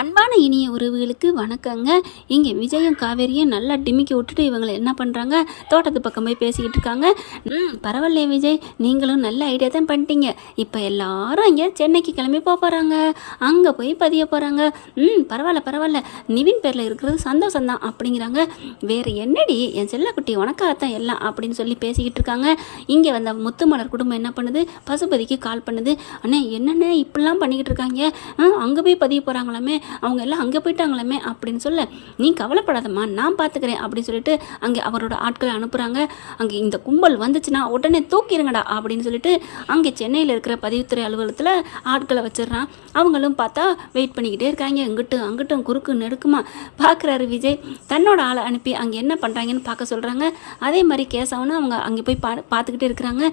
அன்பான இனிய உறவுகளுக்கு வணக்கங்க. இங்கே விஜயும் காவேரியும் நல்லா டிமிக்கி விட்டுட்டு இவங்களை என்ன பண்ணுறாங்க, தோட்டத்து பக்கம் போய் பேசிக்கிட்டு இருக்காங்க. பரவாயில்லையே விஜய், நீங்களும் நல்ல ஐடியா தான் பண்ணிட்டீங்க. இப்போ எல்லாரும் இங்கே சென்னைக்கு கிளம்பி போகிறாங்க, அங்கே போய் பதிய போகிறாங்க. பரவாயில்ல பரவாயில்ல, நிவின் பேரில் இருக்கிறது சந்தோஷம்தான் அப்படிங்கிறாங்க. வேறு என்னடி என் செல்லக்குட்டி உனக்காகத்தான் எல்லாம் அப்படின்னு சொல்லி பேசிக்கிட்டு இருக்காங்க. இங்கே வந்த முத்துமலர் குடும்பம் என்ன பண்ணுது, பசுபதிக்கு கால் பண்ணுது. அண்ணே என்னென்ன இப்படிலாம் பண்ணிக்கிட்டு இருக்காங்க, அங்கே போய் பதிய போகிறாங்களாமே, அவங்க எல்லாம் அங்கே போயிட்டாங்களாமே அப்படின்னு சொல்ல, நீ கவலைப்படாதம்மா நான் பார்த்துக்கிறேன் அப்படின்னு சொல்லிட்டு அங்கே அவரோட ஆட்களை அனுப்புகிறாங்க. அங்கே இந்த கும்பல் வந்துச்சுன்னா உடனே தூக்கிடுங்கடா அப்படின்னு சொல்லிட்டு அங்கே சென்னையில் இருக்கிற பதிவுத்துறை அலுவலகத்தில் ஆட்களை வச்சிடறான். அவங்களும் பார்த்தா வெயிட் பண்ணிக்கிட்டே இருக்காங்க. இங்கிட்டும் அங்கிட்டும் குறுக்கு நெடுக்குமா பார்க்குறாரு விஜய். தன்னோட ஆளை அனுப்பி அங்கே என்ன பண்ணுறாங்கன்னு பார்க்க சொல்கிறாங்க. அதே மாதிரி கேசவனும் அவங்க அங்கே போய் பார்த்துக்கிட்டே இருக்கிறாங்க.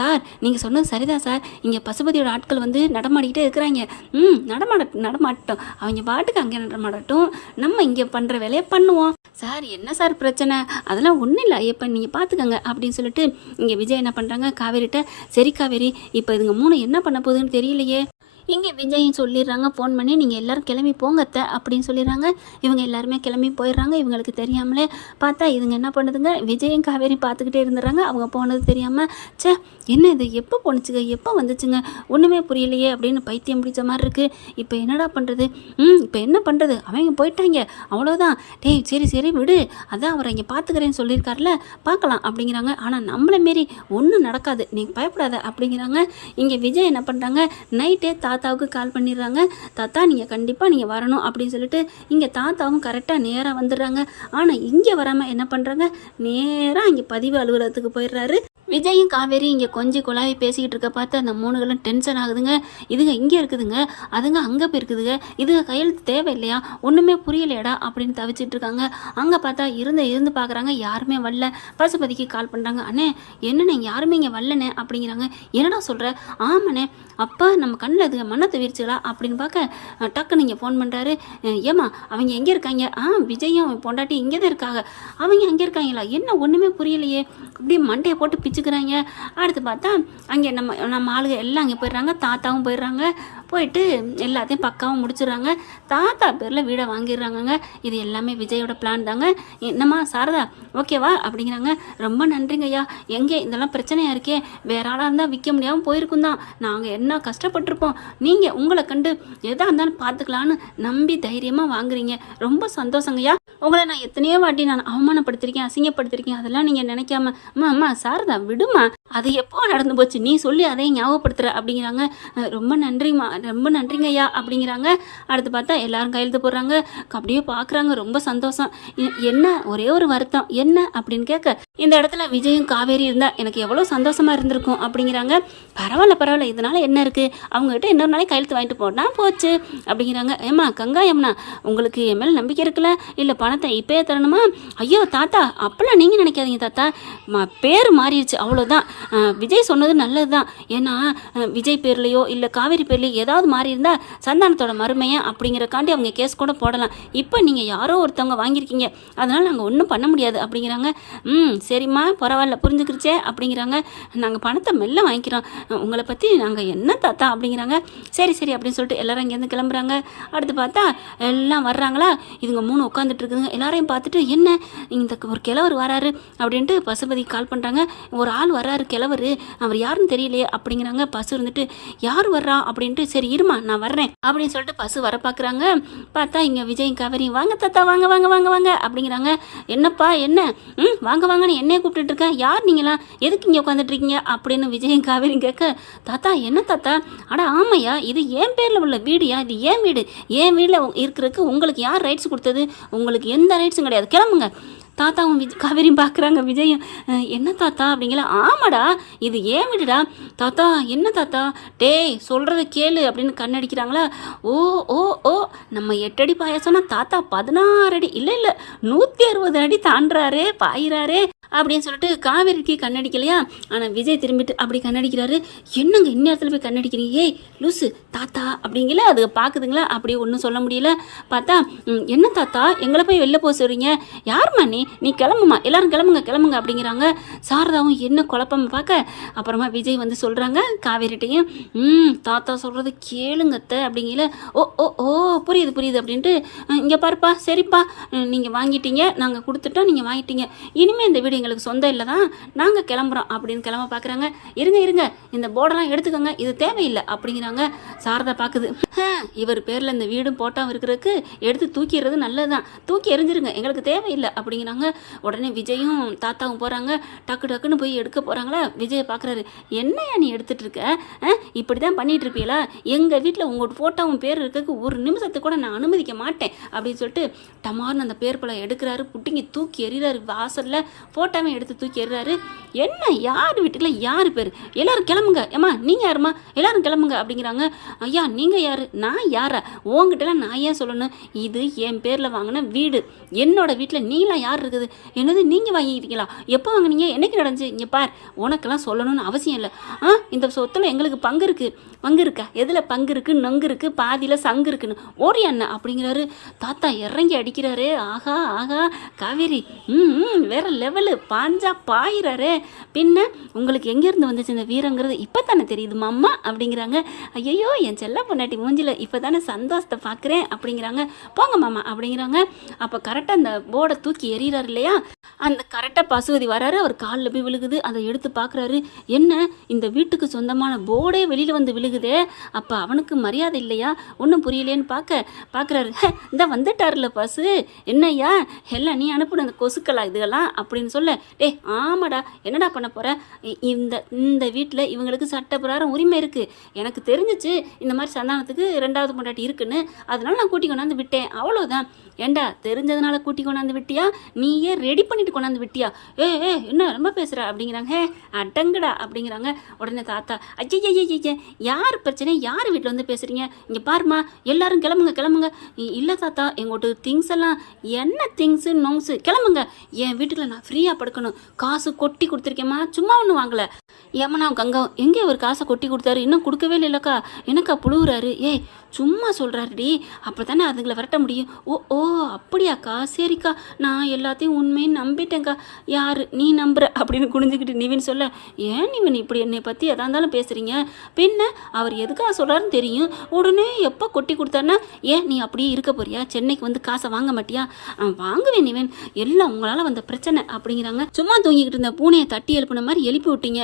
சார் நீங்கள் சொன்னது சரிதான் சார், இங்கே பசுபதியோட ஆட்கள் வந்து நடமாடிக்கிட்டே இருக்கிறாங்க. நடமாட்டோம், அவங்க பாட்டுக்கு அங்கே நடமாடட்டும், நம்ம இங்கே பண்ணுற வேலையை பண்ணுவோம். சார் என்ன சார் பிரச்சனை, அதெல்லாம் ஒன்றும் இல்லை ஐயப்பன், நீங்கள் பார்த்துக்கங்க அப்படின்னு சொல்லிட்டு இங்கே விஜய் என்ன பண்ணுறாங்க, காவேரிட்ட சரி காவேரி இப்போ இதுங்க மூணு என்ன பண்ண போகுதுன்னு தெரியலையே. இங்கே விஜயும் சொல்லிடுறாங்க ஃபோன் பண்ணி, நீங்கள் எல்லோரும் கிளம்பி போங்கத்த அப்படின்னு சொல்லிடுறாங்க. இவங்க எல்லாருமே கிளம்பி போயிடுறாங்க. இவங்களுக்கு தெரியாமலே பார்த்தா இதுங்க என்ன பண்ணுதுங்க, விஜயும் காவேரி பார்த்துக்கிட்டே இருந்துடுறாங்க. அவங்க போனது தெரியாமல், சே என்ன இது எப்போ போணுச்சுங்க, எப்போ வந்துச்சுங்க, ஒன்றுமே புரியலையே அப்படின்னு பைத்தியம் பிடிச்ச மாதிரி இருக்குது. இப்போ என்னடா பண்ணுறது, இப்போ என்ன பண்ணுறது, அவங்க போயிட்டாங்க அவ்வளோதான். டேய் சரி சரி விடு, அதான் அவரை இங்கே பார்த்துக்கிறேன்னு சொல்லியிருக்காருல, பார்க்கலாம் அப்படிங்கிறாங்க. ஆனால் நம்மளை மாரி ஒன்றும் நடக்காது, நீங்கள் பயப்படாத அப்படிங்கிறாங்க. இங்கே விஜய் என்ன பண்ணுறாங்க, நைட்டே தாத்தாவுக்கு கால் பண்ணிடுறாங்க. தாத்தா நீங்கள் கண்டிப்பாக நீங்கள் வரணும் அப்படின்னு சொல்லிட்டு இங்கே தாத்தாவும் கரெக்டாக நேராக வந்துடுறாங்க. ஆனால் இங்கே வராமல் என்ன பண்ணுறாங்க, நேராக இங்கே பதிவு அலுவலகத்துக்கு போயிடுறாரு. விஜயும் காவேரி இங்கே கொஞ்சம் குழாவி பேசிக்கிட்டு இருக்க பார்த்து அந்த மூணுகளும் டென்ஷன் ஆகுதுங்க. இதுங்க இங்கே இருக்குதுங்க, அதுங்க அங்கே போயிருக்குதுங்க, இதுங்க கையெழுத்து தேவை இல்லையா, ஒன்றுமே புரியலையடா அப்படின்னு தவிச்சிட்டு இருக்காங்க. அங்கே பார்த்தா இருந்து பார்க்குறாங்க, யாருமே வரல. பசுபதிக்கு கால் பண்ணுறாங்க. அண்ணே என்னண்ணே யாருமே இங்கே வரலண்ணே அப்படிங்கிறாங்க. என்னடா சொல்கிற, ஆமாண்ணே அப்போ நம்ம கண்ணில் அதுங்க மண்ணை தவிர்ச்சுகளா அப்படின்னு பார்க்க டக்குன்னு இங்கே ஃபோன் பண்ணுறாரு. ஏமா அவங்க எங்கே இருக்காங்க, விஜயும் அவன் பொண்டாட்டி இங்கே தான் இருக்காங்க, அவங்க அங்கே இருக்காங்களா, என்ன ஒன்றுமே புரியலையே அப்படியே மண்டையை போட்டு பிச்சுக்கிறாங்க. அடுத்து பார்த்தா அங்கே நம்ம ஆளுங்க எல்லாம் அங்கே போயிடுறாங்க. தாத்தாவும் போயிடுறாங்க. போயிட்டு எல்லாத்தையும் பக்காவும் முடிச்சிடுறாங்க. தாத்தா பேரில் வீடை வாங்கிடுறாங்கங்க. இது எல்லாமே விஜயோட பிளான் தாங்க. என்னம்மா சாரதா ஓகேவா அப்படிங்கிறாங்க. ரொம்ப நன்றிங்க ஐயா, எங்கே இதெல்லாம் பிரச்சனையாக இருக்கே, வேற ஆளாக இருந்தால் விற்க முடியாமல் போயிருக்கும் தான், நாங்கள் என்ன கஷ்டப்பட்டிருப்போம், நீங்கள் உங்களை கண்டு எதாக இருந்தாலும் பார்த்துக்கலான்னு நம்பி தைரியமாக வாங்குறீங்க, ரொம்ப சந்தோஷங்கய்யா. உங்களை நான் எத்தனையோ வாட்டி நான் அவமானப்படுத்திருக்கேன், அசிங்கப்படுத்திருக்கேன், அதெல்லாம் நீங்கள் நினைக்காம அம்மா சாரதா விடுமா, அது எப்போ நடந்து போச்சு, நீ சொல்லி அதையும் ஞாபகப்படுத்துகிற அப்படிங்கிறாங்க. ரொம்ப நன்றிம்மா, ரொம்ப நன்றிங்க ஐயா அப்படிங்கிறாங்க. அடுத்து பார்த்தா எல்லாரும் கையெழுத்து போடுறாங்க. அப்படியே பார்க்குறாங்க, ரொம்ப சந்தோஷம். என்ன ஒரே ஒரு வருத்தம் என்ன அப்படின்னு கேட்க, இந்த இடத்துல விஜயும் காவேரி இருந்தால் எனக்கு எவ்வளோ சந்தோஷமாக இருந்திருக்கும் அப்படிங்கிறாங்க. பரவாயில்ல இதனால் என்ன இருக்குது, அவங்ககிட்ட இன்னொரு நாளைக்கு கையெழுத்து வாங்கிட்டு போனால் போச்சு அப்படிங்கிறாங்க. ஏம்மா கங்கா யமுனா உங்களுக்கு என் மேலே நம்பிக்கை இருக்குல்ல, இல்லை பணத்தை இப்போயே தரணுமா, ஐயோ தாத்தா அப்பெல்லாம் நீங்கள் நினைக்காதீங்க தாத்தா, பேர் மாறிடுச்சு அவ்வளோதான், விஜய் சொன்னது நல்லது தான், ஏன்னா விஜய் பேர்லையோ இல்லை காவேரி பேர்லையோ ஏதாவது மாறி இருந்தால் சந்தானத்தோட மருமையா அப்படிங்கிறக்காண்டி அவங்க கேஸ் கூட போடலாம், இப்போ நீங்கள் யாரோ ஒருத்தவங்க வாங்கியிருக்கீங்க, அதனால் நாங்கள் ஒன்றும் பண்ண முடியாது அப்படிங்கிறாங்க. சரிம்மா பரவாயில்ல புரிஞ்சுக்கிருச்சே அப்படிங்கிறாங்க. நாங்கள் பணத்தை மெல்ல வாங்கிக்கிறோம், உங்களை பற்றி நாங்கள் என்ன தாத்தா அப்படிங்கிறாங்க. சரி அப்படின்னு சொல்லிட்டு எல்லாரும் இங்கேருந்து கிளம்புறாங்க. அடுத்து பார்த்தா எல்லாம் வர்றாங்களா, இதுங்க மூணு உட்காந்துட்டு இருக்குதுங்க. எல்லாரையும் பார்த்துட்டு என்ன இந்த ஒரு கிழவர் வராரு அப்படின்ட்டு பசுபதி கால் பண்ணுறாங்க. ஒரு ஆள் வர்றாரு கிழவர், அவர் யாருன்னு தெரியலையே அப்படிங்கிறாங்க. பசு இருந்துட்டு யார் வர்றா அப்படின்ட்டு, சரி இருமா நான் வர்றேன் அப்படின்னு சொல்லிட்டு பசு வர பார்க்குறாங்க. பார்த்தா இங்கே விஜய் காவேரி வாங்க தாத்தா வாங்க வாங்க வாங்க வாங்க அப்படிங்கிறாங்க. என்னப்பா என்ன, வாங்கன்னு என்னைய கூப்பிட்டுட்டு இருக்கேன், யார் நீங்களாம், எதுக்கு இங்கே உட்காந்துட்டு இருக்கீங்க அப்படின்னு விஜயும் காவேரி கேட்க, தாத்தா என்ன தாத்தா, அட ஆமையா இது என் பேரில் உள்ள வீடுயா, இது ஏன் வீடு, என் வீட்டில் இருக்கிறதுக்கு உங்களுக்கு யார் ரைட்ஸ் கொடுத்தது, உங்களுக்கு எந்த ரைட்ஸும் கிடையாது, கிளம்புங்க. தாத்தாவும் காவேரியும் பார்க்குறாங்க. விஜயும் என்ன தாத்தா அப்படிங்கிற, ஆமாடா இது ஏன் விடுடா, தாத்தா என்ன தாத்தா, டேய் சொல்கிறத கேளு அப்படின்னு கண்ணடிக்கிறாங்களா. ஓ ஓ ஓ நம்ம 8 அடி பாயாசம்னா தாத்தா 16 அடி இல்லை 160 அடி தாண்டுறாரே பாயிறாரே அப்படின்னு சொல்லிட்டு காவேரிக்கு கண்ணடிக்கலையா. ஆனால் விஜய் திரும்பிட்டு அப்படி கண்ணடிக்கிறாரு. என்னங்க இந்நேரத்தில் போய் கண்ணடிக்கிறீங்க, ஏய் லூசு தாத்தா அப்படிங்கல. அது பார்க்குதுங்களா, அப்படியே ஒன்றும் சொல்ல முடியல. பார்த்தா என்ன தாத்தா எங்களை போய் வெளில போக சொல்கிறீங்க, யாரும்மா நீ, நீ கிளம்புமா, எல்லாரும் கிளம்புங்க கிளம்புங்க அப்படிங்கிறாங்க. சாரதாவும் என்ன குழப்பம் பார்க்க அப்புறமா விஜய் வந்து சொல்கிறாங்க காவேரிட்டையும், தாத்தா சொல்கிறது கேளுங்கத்த அப்படிங்கல. ஓ ஓ ஓ புரியுது புரியுது அப்படின்ட்டு, இங்கே பாருப்பா சரிப்பா, நீங்கள் வாங்கிட்டீங்க, நாங்கள் கொடுத்துட்டோம், நீங்கள் வாங்கிட்டீங்க, இனிமேல் இந்த வீடு எங்களுக்கு சொந்தம் இல்லை தான், நாங்கள் கிளம்புறோம் அப்படின்னு கிளம்ப பார்க்குறாங்க. இருங்க இருங்க, இந்த போர்டெல்லாம் எடுத்துக்கோங்க, இது தேவையில்லை அப்படிங்கிறாங்க. சாரதா பார்க்குது, இவர் பேரில் இந்த வீடும் போட்டால் இருக்கிறதுக்கு எடுத்து தூக்கிடுறது நல்லது தான், தூக்கி எறிஞ்சிருங்க, எங்களுக்கு தேவையில்லை அப்படிங்கிறாங்க. உடனே விஜயும் தாத்தாவும் போகிறாங்க. டக்கு டக்குன்னு போய் எடுக்க போகிறாங்களா. விஜயை பார்க்குறாரு, என்னையா நீ எடுத்துகிட்டு இருக்க, இப்படி தான் பண்ணிகிட்டு இருப்பீங்களா, எங்கள் வீட்டில் உங்களோட ஃபோட்டோவும் பேர் இருக்கிறதுக்கு ஒரு நிமிஷத்தை கூட நான் அனுமதிக்க மாட்டேன் அப்படின்னு சொல்லிட்டு டமார்னு அந்த பேர் பழம் எடுக்கிறாரு. புட்டிங்கி தூக்கி எறிகிறாரு. வாசலில் ஃபோட்டோவே எடுத்து தூக்கி எறிகிறாரு. என்ன யார் வீட்டுக்குள்ள யார் பேர், எல்லாரும் கிளம்புங்க, ஏம்மா நீங்கள் யாருமா, எல்லாரும் கிளம்புங்க அப்படிங்கிறாங்க. ஐயா நீங்கள் யார், நான் யாரா, உங்ககிட்டலாம் நான் ஏன் சொல்லணும், இது என் பேரில் வாங்கின வீடு, என்னோட வீட்டில் நீலாம் யார் இருக்குது, என்னது நீங்கள் வாங்கிக்கிட்டீங்களா, எப்போ வாங்கினீங்க, என்னைக்கு நடந்துச்சு, இங்கே பார் உனக்கெல்லாம் சொல்லணும்னு அவசியம் இல்லை, இந்த சொத்தில் எங்களுக்கு பங்கு இருக்குது, பங்கு இருக்கா, எதில் பங்கு இருக்குது, நொங்கு இருக்குது, பாதியில் சங்கு இருக்குன்னு ஓடி அண்ணா அப்படிங்கிறாரு. தாத்தா இறங்கி அடிக்கிறாரு. ஆகா ஆகா காவேரி வேற லெவலு, பாஞ்சா பாயிறாரு. பின்ன உங்களுக்கு எங்கேருந்து வந்துச்சு இந்த வீரங்கிறது இப்போ தானே தெரியுது மாமா அப்படிங்கிறாங்க. ஐயோ என் செல்ல பொண்டாட்டி மூஞ்சில இப்போ தானே சந்தோஷத்தை பார்க்குறேன் அப்படிங்கிறாங்க. போங்க மாமா அப்படிங்கிறாங்க. அப்போ கரெக்டாக அந்த போர்டை தூக்கி எறிகிறாரு இல்லையா, அந்த கரெக்டாக பசுவதி வராரு. அவர் காலில் போய் விழுகுது. அதை எடுத்து பார்க்குறாரு. என்ன இந்த வீட்டுக்கு சொந்தமான போர்டே வெளியில் வந்து விழுகுதே, அப்போ அவனுக்கு மரியாதை இல்லையா, ஒன்றும் புரியலேன்னு பார்க்குறாரு. இந்த வந்துட்டார்ல பசு, என்னய்யா எல்லாம் நீ அனுப்புன அந்த கொசுக்களா இதுகெல்லாம் அப்படின்னு சொல்ல, டே ஆமாடா என்னடா பண்ண போகிற, இந்த வீட்டில் இவங்களுக்கு சட்டப்பிரகாரம் உரிமை இருக்குது, எனக்கு தெரிஞ்சிச்சு இந்த மாதிரி சந்தானத்துக்கு 2வது பொண்டாட்டி இருக்குன்னு, அதனால நான் கூட்டி கொண்டாந்து விட்டேன், அவ்வளோதான். ஏண்டா தெரிஞ்சதுனால கூட்டி கொண்டாந்து விட்டியா, நீயே ரெடி பண்ணிட்டு கொண்டாந்து விட்டியா, என்ன ரொம்ப பேசுகிற அப்படிங்கிறாங்க. அடங்குடா அப்படிங்கிறாங்க. உடனே தாத்தா, ஐய யார் பிரச்சனை, யார் வீட்டில் வந்து பேசுகிறீங்க, இங்கே பாருமா எல்லாரும் கிளம்புங்க கிளம்புங்க. இல்லை தாத்தா எங்கோட்டு திங்ஸ் எல்லாம், என்ன திங்ஸு நோங்ஸு, கிளம்புங்க, என் வீட்டில் நான் ஃப்ரீயாக படுக்கணும், காசு கொட்டி கொடுத்துருக்கேம்மா, சும்மா ஒன்றும் வாங்கலை. ஏமனா கங்கா எங்கே அவர் காசை கொட்டி கொடுத்தாரு, இன்னும் கொடுக்கவே இல்லைல்லக்கா, எனக்கா புழுவுறாரு. ஏய் சும்மா சொல்கிறாருடி, அப்போ தானே அதுங்களை விரட்ட முடியும். ஓ ஓ அப்படியாக்கா, சரிக்கா, நான் எல்லாத்தையும் உண்மையை நம்பிட்டேங்க்கா, யார் நீ நம்புற அப்படின்னு குனிஞ்சிக்கிட்டு நிவின் சொல்ல, ஏன் நிவின் இப்படி என்னை பற்றி எதா இருந்தாலும் பேசுகிறீங்க, பின்ன அவர் எதுக்காக சொல்கிறாருன்னு தெரியும், உடனே எப்போ கொட்டி கொடுத்தாருன்னா, ஏன் நீ அப்படியே இருக்க போறியா, சென்னைக்கு வந்து காசை வாங்க மாட்டியா, வாங்குவேன் நிவின், எல்லாம் உங்களால் வந்த பிரச்சனை அப்படிங்கிறாங்க. சும்மா தூங்கிக்கிட்டு இருந்த பூனையை தட்டி எழுப்பின மாதிரி எழுப்பி விட்டீங்க.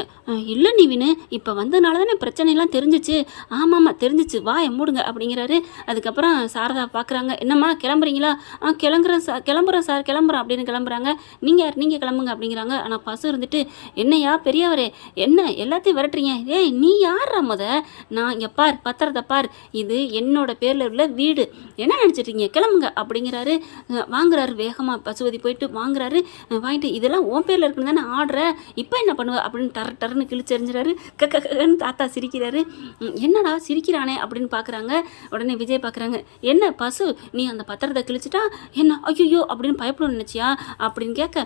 இல்லை நிவின், இப்போ வந்ததுனால தானே பிரச்சனைலாம் தெரிஞ்சிச்சு. ஆமாம்மா தெரிஞ்சிச்சு, வாயை மூடுங்க அப்படிங்கிறாரு. அதுக்கப்புறம் சாரதா பார்க்குறாங்க. என்னம்மா கிளம்புறீங்களா, கிளம்புறேன் சார் கிளம்புறேன் அப்படின்னு கிளம்புறாங்க. நீங்கள் யார், நீங்கள் கிளம்புங்க அப்படிங்கிறாங்க. ஆனால் பசு இருந்துட்டு, என்னையா பெரியவரே என்ன எல்லாத்தையும் விரட்டுறீங்க, ஏய் நீ யாரா முத, நான் இங்கே பார் பத்திரத்தை பார், இது என்னோட பேரில் உள்ள வீடு, என்ன நினச்சிட்ருக்கீங்க, கிளம்புங்க அப்படிங்கிறாரு. வாங்குறாரு வேகமாக பசுவதி போயிட்டு வாங்குறாரு. வாங்கிட்டு இதெல்லாம் உன் பேரில் இருக்குன்னு தானே ஆடுற, இப்போ என்ன பண்ணுவ அப்படின்னு டர்னு கிழிச்செறிஞ்சிறாரு. கன்னு தாத்தா சிரிக்கிறாரு. என்னடா சிரிக்கிறானே அப்படின்னு பார்க்குறாங்க. உடனே விஜய் பார்க்குறாங்க. என்ன பசு நீ அந்த பத்திரத்தை கிழிச்சிட்டா என்ன, ஐயோ அப்படின்னு பயப்படணும்னு நினச்சியா அப்படின்னு கேட்க,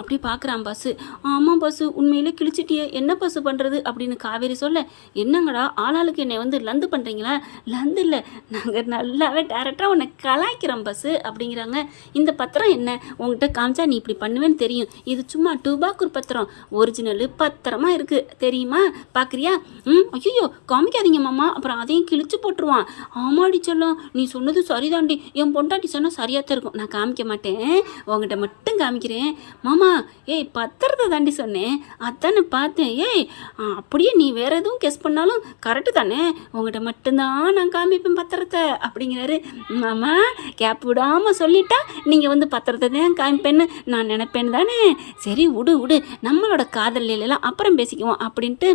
அப்படி பார்க்குறான் பஸ்ஸு. ஆமாம் பஸ்ஸு உண்மையிலே கிழிச்சிட்டியே, என்ன பஸ்ஸு பண்ணுறது அப்படின்னு காவேரி சொல்ல, என்னங்கடா ஆளாளுக்கு என்னை வந்து லந்து பண்ணுறீங்களா, லந்து இல்லை நாங்கள் நல்லாவே டேரக்டாக உன்னை கலாய்க்கிறோம் பஸ்ஸு அப்படிங்கிறாங்க. இந்த பத்திரம் என்ன உங்ககிட்ட காமிச்சா நீ இப்படி பண்ணுவேன்னு தெரியும், இது சும்மா டூபாக்கூர் பத்திரம், ஒரிஜினலு பத்திரமா இருக்குது தெரியுமா, பார்க்குறியா, ஐயோ காமிக்காதீங்க மாமா அப்புறம் அதையும் கிழிச்சு போட்டுருவான். ஆமாடி சொல்லும், நீ சொன்னது சரிதாண்டி, என் பொண்டாட்டி சொன்னால் சரியாக தான் இருக்கும், நான் காமிக்க மாட்டேன், உங்ககிட்ட மட்டும் காமிக்கிறேன் மாமா. ஏய் பத்திரத்தை தாண்டி சொன்னேன், அதானே பார்த்தேன், ஏய் அப்படியே நீ வேற எதுவும் கெஸ் பண்ணாலும் கரெக்டு தானே, உங்ககிட்ட மட்டும்தான் நான் காமிப்பேன் பத்திரத்தை அப்படிங்கிறாரு. மாமா கேப் விடாமல் சொல்லிட்டா நீங்கள் வந்து பத்திரத்தை தான் காமிப்பேன்னு நான் நினைப்பேன்னு தானே, சரி விடு விடு நம்மளோட காதல் எல்லாம் அப்புறம் பேசிக்குவோம் அப்படின்ட்டு,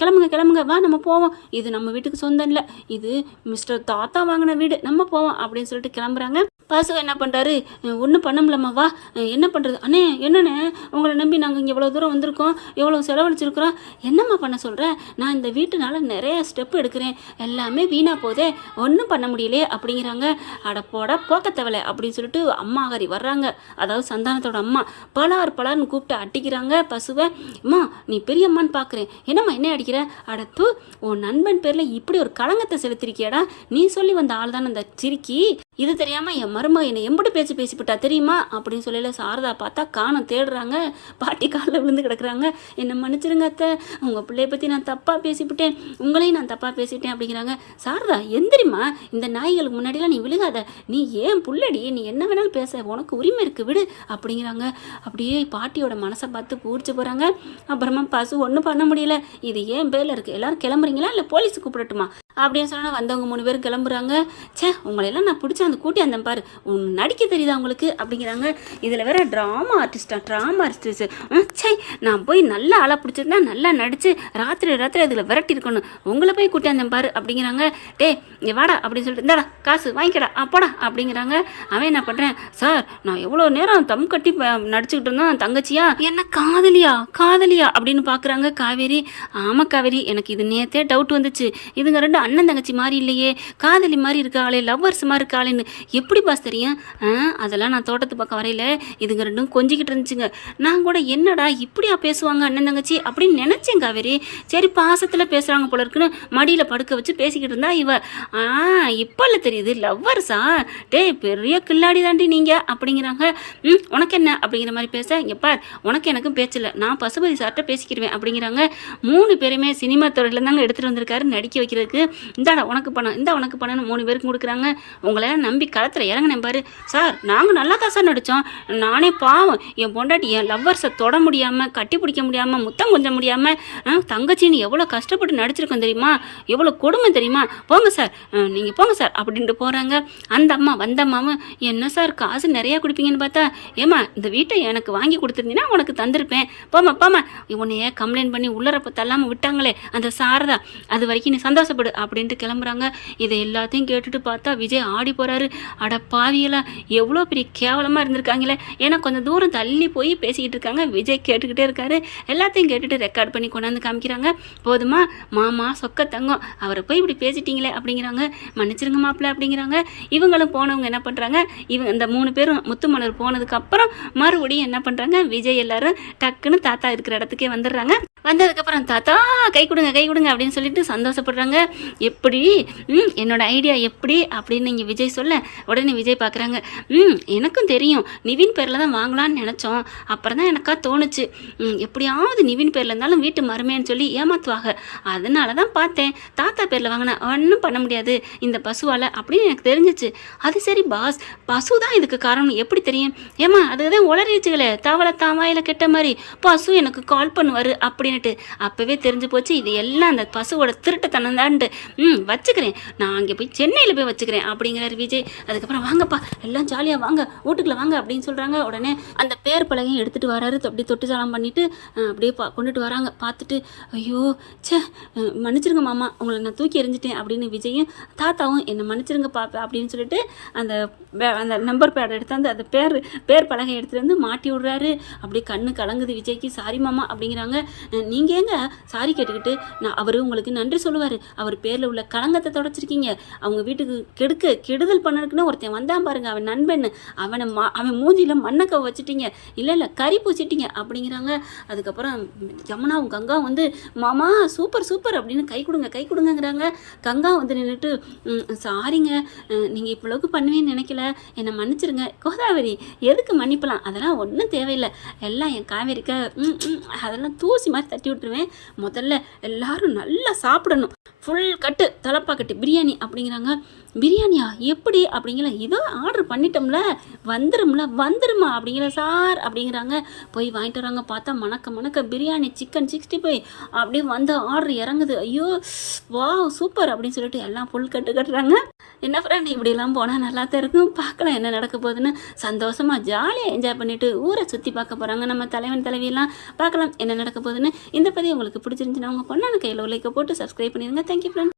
கிளம்புங்க வா நம்ம போவோம், இது நம்ம வீட்டுக்கு சொந்தம் இல்லை, இது மிஸ்டர் தாத்தா வாங்கின வீடு, நம்ம போவோம் அப்படின்னு சொல்லிட்டு கிளம்புறாங்க. பாசு என்ன பண்ணுறாரு, ஒன்றும் பண்ண முடியலம்மா வா, என்ன பண்ணுறது அண்ணே, என்னண்ணே உங்களை நம்பி நாங்கள் இங்கே எவ்வளோ தூரம் வந்திருக்கோம், எவ்வளோ செலவழிச்சிருக்கிறோம், என்னம்மா பண்ண சொல்கிறேன், நான் இந்த வீட்டுனால நிறைய ஸ்டெப் எடுக்கிறேன், எல்லாமே வீணாக போதே, ஒன்றும் பண்ண முடியலையே அப்படிங்கிறாங்க. அடப்போட போக்க தேவலை அப்படின்னு சொல்லிட்டு அம்மாகாரி வர்றாங்க, அதாவது சந்தானத்தோட அம்மா. பலார்னு கூப்பிட்டு அடிக்கிறாங்க பசுவை. அம்மா நீ பெரியம்மான்னு பார்க்குறேன், என்னம்மா என்ன அடிக்கிற, அடத்து உன் நண்பன் பேரில் இப்படி ஒரு களங்கத்தை செலுத்திருக்கியாடா, நீ சொல்லி வந்த ஆள் தானே அந்த சிரிக்கி, இது தெரியாமல் என் மருமக என்னை எம்பிட்டு பேச்சு பேசிவிட்டா தெரியுமா அப்படின்னு சொல்லல. சாரதா பார்த்தா காணம் தேடுறாங்க. பாட்டி காலில் விழுந்து கிடக்குறாங்க. என்னை மன்னிச்சிருங்க அத்தை, உங்கள் பிள்ளைய பற்றி நான் தப்பாக பேசிவிட்டேன், உங்களையும் நான் தப்பாக பேசிட்டேன் அப்படிங்கிறாங்க. சாரதா எந்திரிமா, இந்த நாய்களுக்கு முன்னாடிலாம் நீ விழுகாத, நீ ஏன் புள்ளடி, நீ என்ன வேணாலும் பேச, உனக்கு உரிமை இருக்குது விடு அப்படிங்கிறாங்க. அப்படியே பாட்டியோட மனசை பார்த்து பூரிச்சு போகிறாங்க. அப்புறமா பசு ஒன்றும் பண்ண முடியல, இது ஏன் பேரில் இருக்குது, எல்லாரும் கிளம்புறீங்களா இல்லை போலீஸுக்கு கூப்பிடட்டுமா அப்படின்னு சொன்னா வந்தவங்க 3 பேரும் கிளம்புறாங்க. சே உங்களையெல்லாம் நான் பிடிச்ச அந்த கூட்டி அந்த பாரு, நடிக்க தெரியுதா உங்களுக்கு அப்படிங்கிறாங்க. இதில் வேற ட்ராமா ஆர்டிஸ்ட். சே நான் போய் நல்லா ஆளை பிடிச்சிருந்தா நல்லா நடித்து ராத்திரி அதில் விரட்டி இருக்கணும், உங்களை போய் கூட்டி அந்த பாரு அப்படிங்கிறாங்க. டே இங்கே வாடா அப்படின்னு சொல்லிட்டு இந்தாடா காசு வாங்கிக்கடா போடா அப்படிங்கிறாங்க. அவன் என்ன பண்ணுறேன், சார் நான் எவ்வளோ நேரம் தம் கட்டி நடிச்சுக்கிட்டு இருந்தோம், தங்கச்சியா என்ன காதலியா அப்படின்னு பார்க்குறாங்க காவேரி. ஆமாம் காவேரி, எனக்கு இது நேற்றே டவுட் வந்துச்சு, இதுங்க ரெண்டு அண்ணன் தங்கச்சி மாதிரி இல்லையே, காதலி மாதிரி இருக்காளே, லவ்வர்ஸ் மாதிரி இருக்காளேன்னு எப்படி பாஸ் தெரியும்? அதெல்லாம் நான் தோட்டத்து பக்கம் வரையில இதுங்க ரெண்டும் கொஞ்சிக்கிட்டு இருந்துச்சுங்க. நான் கூட என்னடா இப்படியா பேசுவாங்க அண்ணன் தங்கச்சி அப்படின்னு நினைச்சேன் காவேரி. சரி பாசத்தில் பேசுகிறாங்க போல இருக்குன்னு மடியில் படுக்க வச்சு பேசிக்கிட்டு இருந்தா இவ இப்போல்ல தெரியுது லவ்வர்ஸா, டே பெரிய கில்லாடி தாண்டி நீங்கள் அப்படிங்கிறாங்க. உனக்கு என்ன அப்படிங்கிற மாதிரி பேச, இங்கே பார் உனக்கு எனக்கும் பேச்சில்லை, நான் பசுபதி சார்கிட்ட பேசிக்கிடுவேன் அப்படிங்கிறாங்க. 3 பேருமே சினிமா துறையில் தாங்க எடுத்துகிட்டு வந்திருக்காரு நடிக்க வைக்கிறதுக்கு. இந்தாடா உனக்கு பணம், இந்த உனக்கு பணம்னு 3 பேருக்கு கொடுக்குறாங்க. உங்களையெல்லாம் நம்பி களத்தில் இறங்கினேன் பாரு சார், நாங்கள் நல்லா தான் சார் நடித்தோம், நானே பாவம் என் பொண்டாட்டி என் லவ்வர்ஸை தொட முடியாமல், கட்டி பிடிக்க முடியாமல், முத்தம் கொஞ்சம் முடியாமல், தங்கச்சின்னு எவ்வளோ கஷ்டப்பட்டு நடிச்சிருக்கோம் தெரியுமா, எவ்வளோ கொடுமை தெரியுமா, போங்க சார் நீங்கள் போங்க சார் அப்படின்ட்டு போகிறாங்க. அந்த அம்மா வந்த அம்மாவும் என்ன சார் காசு நிறையா கொடுப்பீங்கன்னு பார்த்தா, ஏமா இந்த வீட்டை எனக்கு வாங்கி கொடுத்துருந்தீங்கன்னா உனக்கு தந்திருப்பேன், போமா உன்னையே கம்ப்ளைண்ட் பண்ணி உள்ளறப்ப தள்ளாமல் விட்டாங்களே அந்த சாரதா, அது வரைக்கும் நீ சந்தோஷப்படு அப்படின்ட்டு கிளம்புறாங்க. இதை எல்லாத்தையும் கேட்டுட்டு பார்த்தா விஜய் ஆடி போகிறாரு. அட பாவியெல்லாம் எவ்வளோ பெரிய கேவலமாக இருந்திருக்காங்களே, ஏன்னா கொஞ்சம் தூரம் தள்ளி போய் பேசிக்கிட்டு இருக்காங்க. விஜய் கேட்டுக்கிட்டே இருக்காரு. எல்லாத்தையும் கேட்டுட்டு ரெக்கார்ட் பண்ணி கொண்டாந்து காமிக்கிறாங்க. போதுமா மாமா சொக்க தங்கம், அவரை போய் இப்படி பேசிட்டீங்களே அப்படிங்கிறாங்க. மன்னிச்சிருங்க மாப்பிள்ள அப்படிங்கிறாங்க. இவங்களும் போனவங்க என்ன பண்ணுறாங்க, இந்த 3 பேரும் முத்துமலர் போனதுக்கப்புறம் மறுபடியும் என்ன பண்ணுறாங்க, விஜய் எல்லாரும் டக்குன்னு தாத்தா இருக்கிற இடத்துக்கே வந்துடுறாங்க. வந்ததுக்கப்புறம் தாத்தா கை கொடுங்க அப்படின்னு சொல்லிட்டு சந்தோஷப்படுறாங்க. எப்படி என்னோட ஐடியா எப்படி அப்படின்னு நீங்கள் விஜய் சொல்ல, உடனே விஜய் பார்க்குறாங்க. எனக்கும் தெரியும் நிவின் பேரில் தான் வாங்கலான்னு நினச்சோம், அப்புறம் தான் எனக்கா தோணுச்சு, எப்படியாவது நிவின் பேரில் இருந்தாலும் வீட்டு மருமைன்னு சொல்லி ஏமாத்துவாங்க, அதனால தான் பார்த்தேன் தாத்தா பேரில் வாங்கினேன், ஒன்றும் பண்ண முடியாது இந்த பசுவால் அப்படின்னு எனக்கு தெரிஞ்சிச்சு. அது சரி பாஸ், பசு தான் இதுக்கு காரணம் எப்படி தெரியும்? ஏமா அதுதான் உளறிச்சுங்களே, தவளை தாவாயில் கெட்ட மாதிரி பசு எனக்கு கால் பண்ணுவார் அப்படின்னுட்டு அப்போவே தெரிஞ்சு போச்சு, இது எல்லாம் அந்த பசுவோட திருட்டுத்தனம் தான்ட்டு. வச்சுக்கிறேன், நான் அங்கே போய் சென்னையில் போய் வச்சுக்கிறேன் அப்படிங்கிறாரு விஜய். அதுக்கப்புறம் வாங்கப்பா எல்லாம் ஜாலியாக வாங்க வீட்டுக்குள்ள வாங்க அப்படின்னு சொல்கிறாங்க. உடனே அந்த பேர் பலகையும் எடுத்துகிட்டு வராரு, அப்படி தொட்டு சாலம் பண்ணிவிட்டு அப்படியே கொண்டுட்டு வராங்க. பார்த்துட்டு ஐயோ சே மன்னிச்சிருங்க மாமா, உங்களை நான் தூக்கி எறிஞ்சிட்டேன் அப்படின்னு விஜயும் தாத்தாவும் என்னை மன்னிச்சிருங்க பாப்பா அப்படின்னு சொல்லிட்டு அந்த நம்பர் பேட் எடுத்து அந்த பேர் பலகை எடுத்துகிட்டு வந்து மாட்டி விடுறாரு. அப்படியே கண்ணு கலங்குது விஜய்க்கு. சாரி மாமா அப்படிங்கிறாங்க. நீங்கள் ஏங்க சாரி கேட்டுக்கிட்டு, அவர் உங்களுக்கு நன்றி சொல்லுவார், அவர் பேரில் உள்ள களங்கத்தை தொடச்சிருக்கீங்க, அவங்க வீட்டுக்கு கெடுதல் பண்ணதுக்குன்னு ஒருத்தன் வந்தான் பாருங்க அவன் நண்பன், அவன் மூஞ்சியில் மண்ணக்கவை வச்சுட்டீங்க, இல்லை கறி பூச்சிட்டீங்க அப்படிங்கிறாங்க. அதுக்கப்புறம் யமுனாவும் கங்காவும் வந்து மாமா சூப்பர் அப்படின்னு கை கொடுங்கிறாங்க. கங்கா வந்து நின்றுட்டு சாரிங்க நீங்கள் இவ்வளவுக்கு பண்ணுவேன்னு நினைக்கல, என்னை மன்னிச்சிருங்க. கோதாவரி எதுக்கு மன்னிப்பலாம், அதெல்லாம் ஒன்றும் தேவையில்லை, எல்லாம் என் காவேரிக்க அதெல்லாம் தூசி மாதிரி தட்டி விட்டுருவேன். முதல்ல எல்லாரும் நல்லா சாப்பிடணும், ஃபுல் கட்டு தலப்பா கட்டு பிரியாணி அப்படிங்கிறாங்க. பிரியாணியா எப்படி அப்படிங்கிற, இதோ ஆர்டர் பண்ணிட்டோம்ல வந்துருமா அப்படிங்கிற சார் அப்படிங்கிறாங்க. போய் வாங்கிட்டு வராங்க. பார்த்தா மணக்க பிரியாணி சிக்கன் 65 அப்படியே வந்து ஆர்டர் இறங்குது. ஐயோ வா சூப்பர் அப்படின்னு சொல்லிட்டு எல்லாம் ஃபுல் கட்டுறாங்க. என்ன ஃப்ரெண்ட் இப்படியெல்லாம் போனால் நல்லா தான் இருக்கும், பார்க்கலாம் என்ன நடக்க போகுதுன்னு. சந்தோஷமாக ஜாலியாக என்ஜாய் பண்ணிவிட்டு ஊரை சுற்றி பார்க்க போகிறாங்க நம்ம தலைவன் தலைவியெல்லாம். பார்க்கலாம் என்ன நடக்க போகுதுன்னு. இந்த பதிவு உங்களுக்கு பிடிச்சிருந்துச்சுன்னா உங்கள் பொண்ணான கையில் லைக்கை போட்டு சப்ஸ்கிரைப் பண்ணிடுங்க. Thank you friend.